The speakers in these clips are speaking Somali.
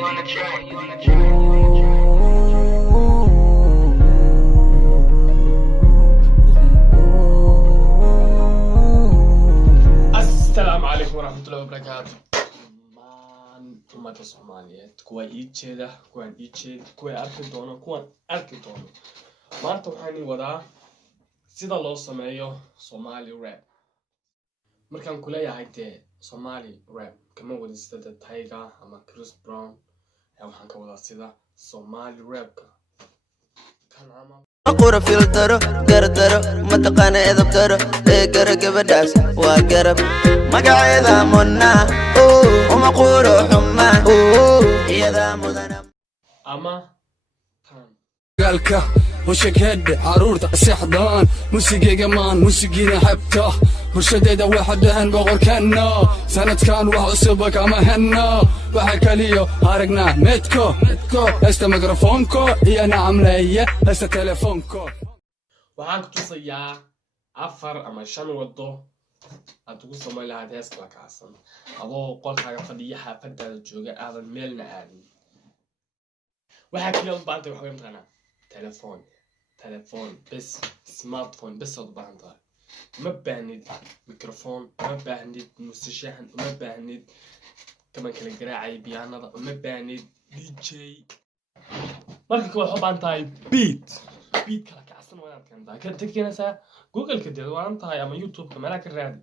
السلام عليكم ورحمة الله وبركاته. ummadda Soomaaliyeed kuwa ii jeeda kuwan ii jeed kuwa arki doono kuwan arki doono maanta waxaan wadaa sida loo sameeyo Somali rap. markaan ku leeyahay Somali rap kama wadi sida Tiger ama Chris Brown waxaan ka wadaa sida Somali rap kan ama أقول فلتر قردر متقن إذا بتر قرق بداس وقرب مقعد منا ومقول حما إذا مذنب أما قالك وشك هد عرورة سحضان موسيقى كمان موسيقينا حبته برشديدة وحدهن بغور كنا سنة كان وحسبك أما هنا وحكى ليو هارقنا متكو هستا ميكروفونكو هي أنا عملية هستا تليفونكو waxaan ku tusayaa 4 ama 5 wado aad ugu sameyn lahayd hees kala kacsan adoo qolkaaga fadhiya xaafadaada jooga aadan meelna aadin waxa kale u baahan tahay waxa weyn tana telefoon bas smartphone bas oo baahan tahay ma baahnid microphone ma baahnid musishahan ma baahnid kaman kala garaacay pianada ma baahnid DJ marka waxa u baahan tahay beat kala kacsan wanaad kanta ka tageenaysa Google ka dad waan tahay ama YouTube ka meel ka raadi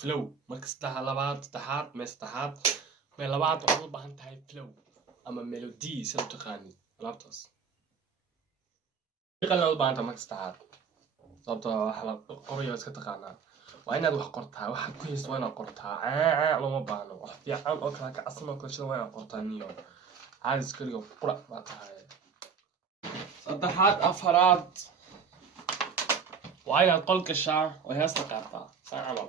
flow markasta labaad meel labaad waxaad u baahan tahay flow ama melody sida taqaanid laabtaas qala u baahan tahay markasta sababtoo wax la qorayo iska taqaanaa waa inaad wax qortaa waxa ku haysto waa inaad qortaa looma baahno wax fiican oo kala kacsan oo kala waa inaad qortaa niyo caadis kaliya qura ma tahay saddexaad afaraad waa inaad qol gashaa oo heesta qaartaa saacamal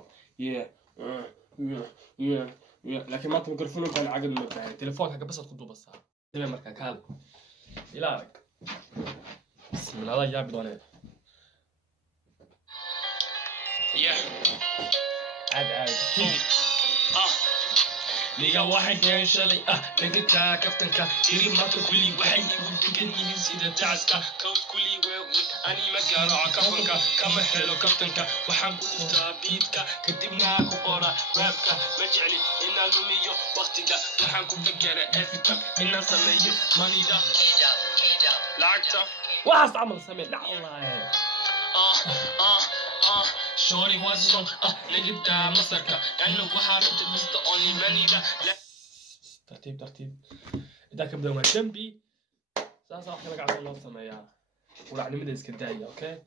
لكن ما تميكروفون كان عقد المبدأ تليفونك بس تكون بس تبي مركا كال إلهك بسم الله يا بدوني عاد ليا واحد ينشلي لقيتها كفتنك تيري ما تقولي واحد يقول سيدة تعسكا كوت كلي أني مقارع كفنك كما حلو كفتنك وحن قلتا بيتك كدبنا كقورا رابك مجعلي إنا نميو وقتك وحن كفكر أفتك إنا سميو مانيدا لعكتا وحس عمل سمي لا الله Shorty was so نجيب دا مسكة كأنه وحاربت Mr. Only Money ترتيب إذا كبدأ ما جنبي سأصبح لك على الله سمايا ولعني مدى إسكندرية أوكي